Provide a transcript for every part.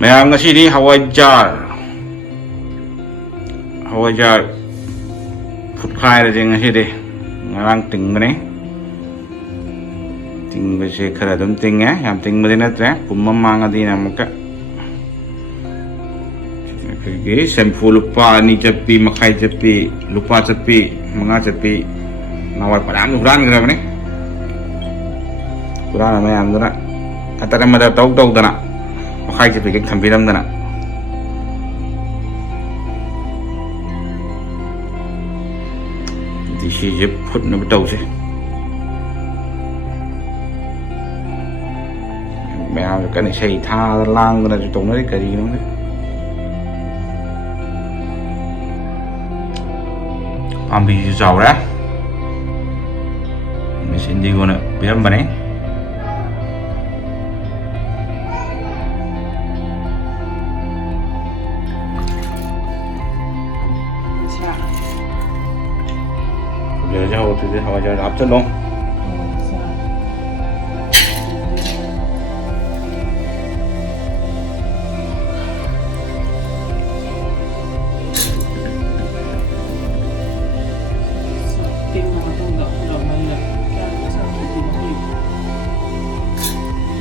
Mayang nga sini Hawajar phút khai là chừng gì đi ngang tính cái này tính bây giờ khởi động tính á làm tính bây giờ nó thế cũng mang cái gì nè một cái shampoo lupa ni cepi makai cepi lupa cepi manga cepi nawar padam ukuran kira ni ukuran namanya am tu nak antara mana tahu tu nak makai cepi cái thằng Việt Nam thì chỉ giúp phút nó bắt đầu chứ mèo cái này xây tha lang cái này tụng nó cái gì nó đấy am bị giàu đấy mình xin đi con ạ biết không bạn ấy giờ cho thì họ giờ áp cho luôn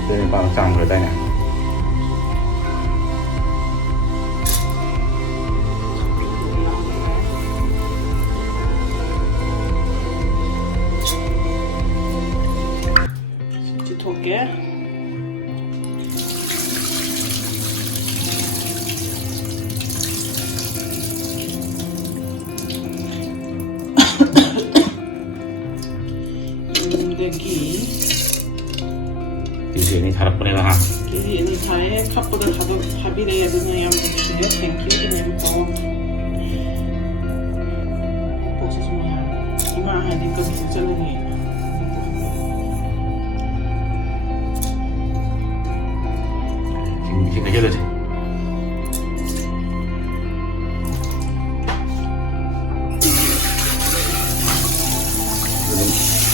đây bằng sang rồi đây này 볼게. ini harap boleh lah. Ini saya kapal dah habis dah ada yang sudah thank you ini bawa. Proses semua. Cuma ada kebiasaan ni. Ini aja lah.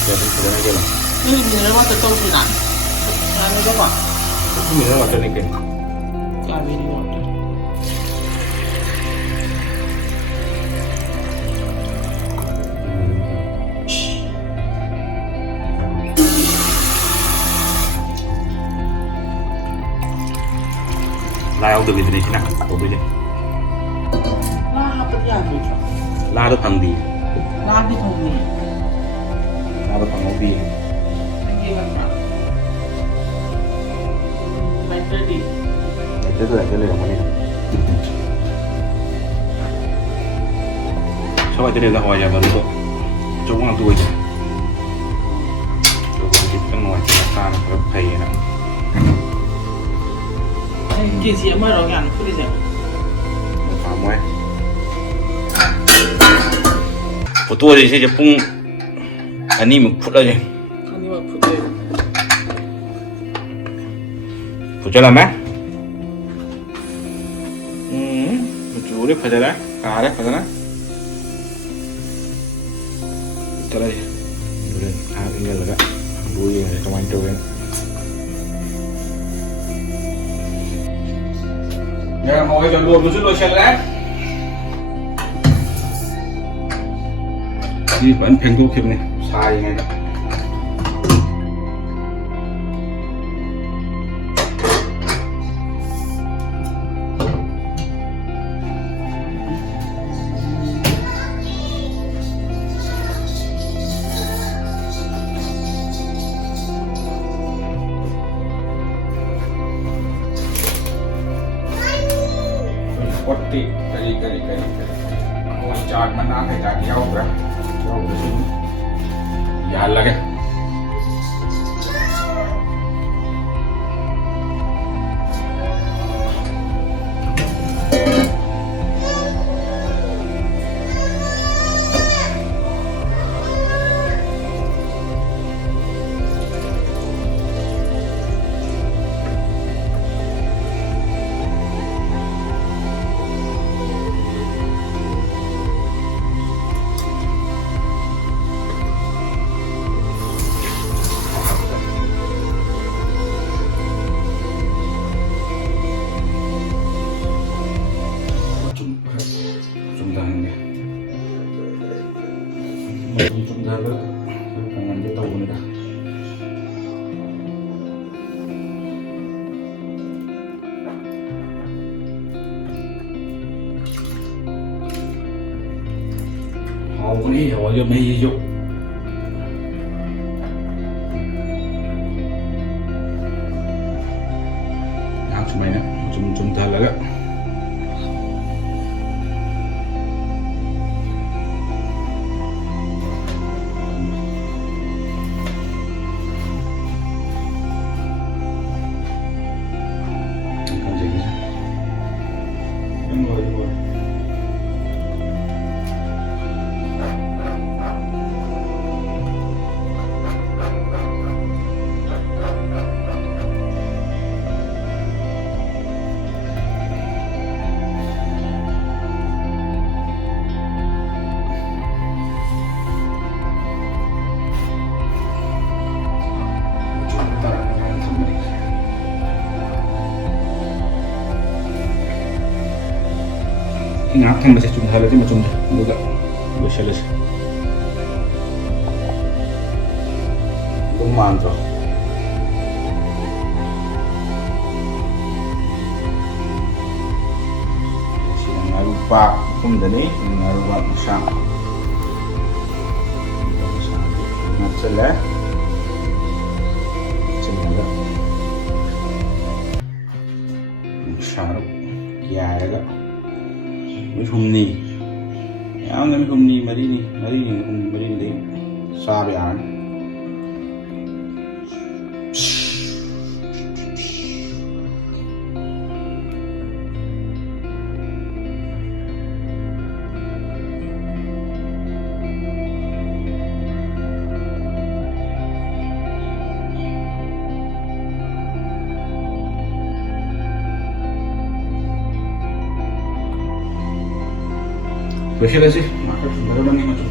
Sudah aja lah. Ini mineral water tahu tidak? Ada apa? Itu mineral water ni kan? Kaveri water. La đâu được cái gì nào? Tôi bây giờ. La apa dia tu? La itu thằng gì? La di thong ni. La itu thằng ngopi. Lagi apa? Better di. Itu tu aja lah mana. Coba jadi lah wajah baru tu. Coba orang tu aja. Coba kita kan wajah makan berapa nak. Cái gì mà rồi ăn cái gì? Phá muối. Phụ tua thì sẽ bung anh đi một phút thôi. Anh đi một phút thôi. Phụ cho làm á? Một chú đấy phải đấy, cá đấy phải đấy. Cái đây, rồi ini là cái đuôi này trong anh trôi. Giờ ngồi cho luộc một chút rồi xem đấy. Đi vẫn phèn thuốc kim này, sai ngay đó. Kotti kali. Aku cak mana ke cak jauh ber, jauh di sini. Ya lagi. ꯊꯝꯃꯤꯗ ꯍꯥꯎꯕꯅꯤ ꯍꯋꯥꯏꯒ ꯃꯍꯤꯁꯨ ꯉꯥꯏꯍꯥꯛ ꯁꯨꯃꯥꯏꯅ ꯆꯨꯝꯊꯍꯜꯂꯒ ngáp thành mà sẽ trùng hơi chứ mà trùng được ạ được sẽ lên đúng màn rồi chỉ là ngày lupa không đến đấy ngày lupa sang ngắt sẽ lẽ chừng nữa sang dài đó mấy hôm nì áo mấy hôm nì mà đi đi xa về án Bersih sih, maka baru lagi macam.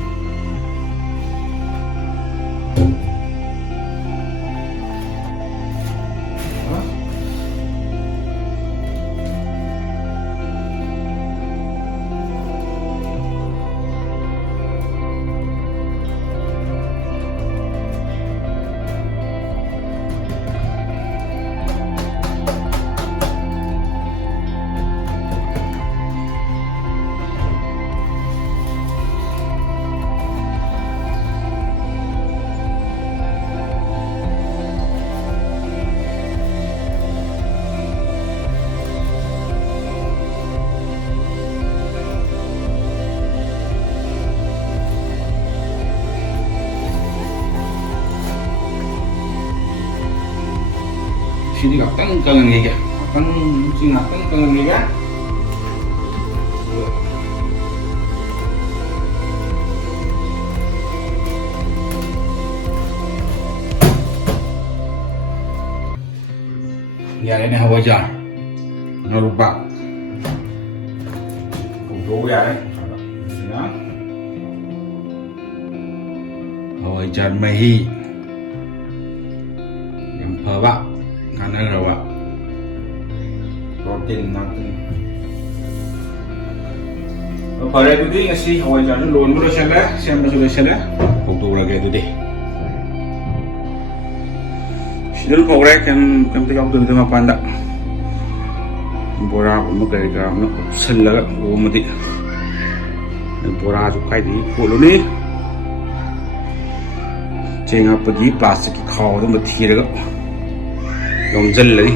Sini katang kalang giga, katang sini katang kalang giga. Ya ini hawa jar, norba. Kudu ya ini, sini. Hawa jar mahi, yang bawa. Karena rawa protein nanti. Pada itu dia ngasih hawai jar loan sudah selesai, siapa sudah selesai, foto lagi itu deh. Sudah progres yang tiga waktu itu apa anda? Bora untuk kerja, untuk selesai, mesti. Bora juga di pulau ni. Jangan pergi plastik kau tu mesti lagi. Lòng dân lấy